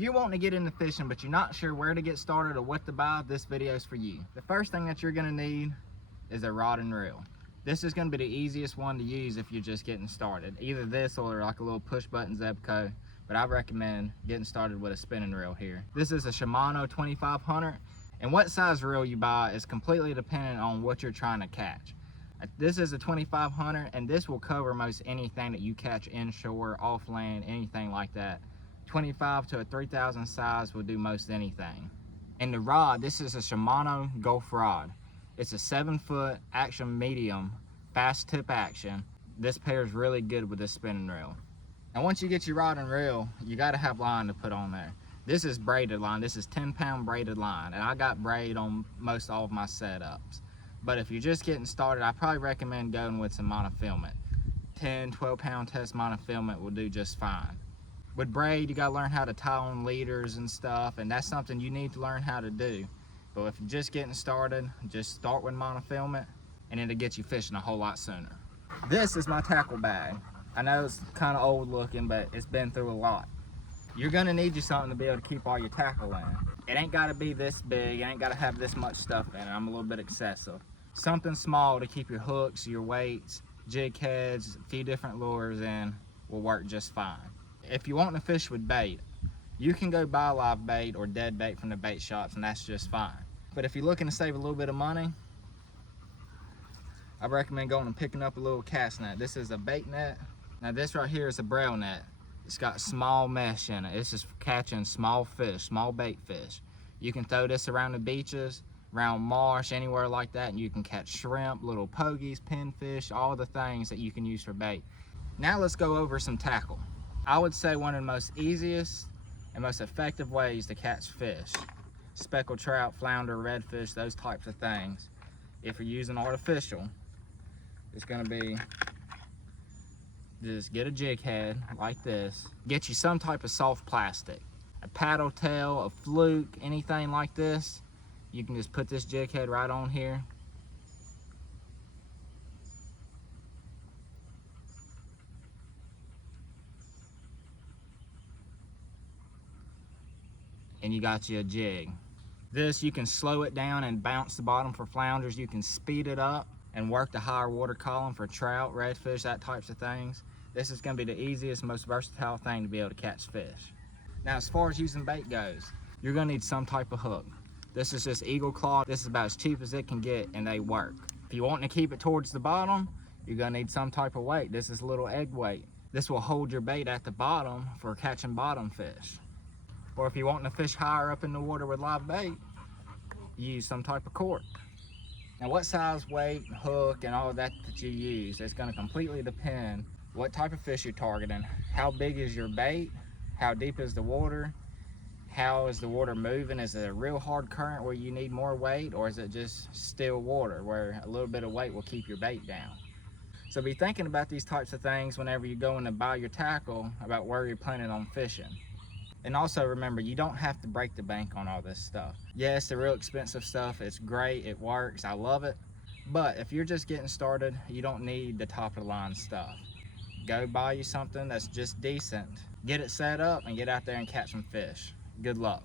If you're wanting to get into fishing but you're not sure where to get started or what to buy, this video is for you. The first thing that you're gonna need is a rod and reel. This is gonna be the easiest one to use if you're just getting started. Either this or like a little push button Zebco, but I recommend getting started with a spinning reel here. This is a Shimano 2500, and what size reel you buy is completely dependent on what you're trying to catch. This is a 2500, and this will cover most anything that you catch inshore, off land, anything like that. 25 to a 3000 size will do most anything. And the rod, this is a Shimano Gulf rod. It's a 7-foot action medium, fast tip action. This pairs really good with this spinning reel. Now once you get your rod and reel, you gotta have line to put on there. This is braided line. This is 10-pound braided line, and I got braid on most all of my setups. But if you're just getting started, I probably recommend going with some monofilament. 10, 12-pound test monofilament will do just fine. With braid, you gotta learn how to tie on leaders and stuff, and that's something you need to learn how to do. But if you're just getting started, just start with monofilament, and it'll get you fishing a whole lot sooner. This is my tackle bag. I know it's kind of old looking, but it's been through a lot. You're gonna need you something to be able to keep all your tackle in. It ain't gotta be this big, it ain't gotta have this much stuff in it. I'm a little bit excessive. Something small to keep your hooks, your weights, jig heads, a few different lures in will work just fine. If you want to fish with bait, you can go buy live bait or dead bait from the bait shops, and that's just fine. But if you're looking to save a little bit of money, I recommend going and picking up a little cast net. This is a bait net. Now this right here is a braille net. It's got small mesh in it. This is for catching small fish, small bait fish. You can throw this around the beaches, around marsh, anywhere like that, and you can catch shrimp, little pogies, pinfish, all the things that you can use for bait. Now let's go over some tackle. I would say one of the most easiest and most effective ways to catch fish, speckled trout, flounder, redfish, those types of things, if you're using artificial, it's gonna be just get a jig head like this, get you some type of soft plastic, a paddle tail, a fluke, anything like this. You can just put this jig head right on here. And you got you a jig. This, you can slow it down and bounce the bottom for flounders. You can speed it up and work the higher water column for trout, redfish, that types of things. This is gonna be the easiest, most versatile thing to be able to catch fish. Now, as far as using bait goes, you're gonna need some type of hook. This is just Eagle Claw. This is about as cheap as it can get, and they work. If you want to keep it towards the bottom, you're gonna need some type of weight. This is a little egg weight. This will hold your bait at the bottom for catching bottom fish. Or if you want to fish higher up in the water with live bait, you use some type of cork. Now what size weight, hook, and all of that you use, it's gonna completely depend what type of fish you're targeting, how big is your bait, how deep is the water, how is the water moving? Is it a real hard current where you need more weight, or is it just still water where a little bit of weight will keep your bait down? So be thinking about these types of things whenever you're going to buy your tackle, about where you're planning on fishing. And also remember, you don't have to break the bank on all this stuff. Yes, the real expensive stuff, it's great, it works, I love it. But if you're just getting started, you don't need the top of the line stuff. Go buy you something that's just decent, get it set up, and get out there and catch some fish. Good luck.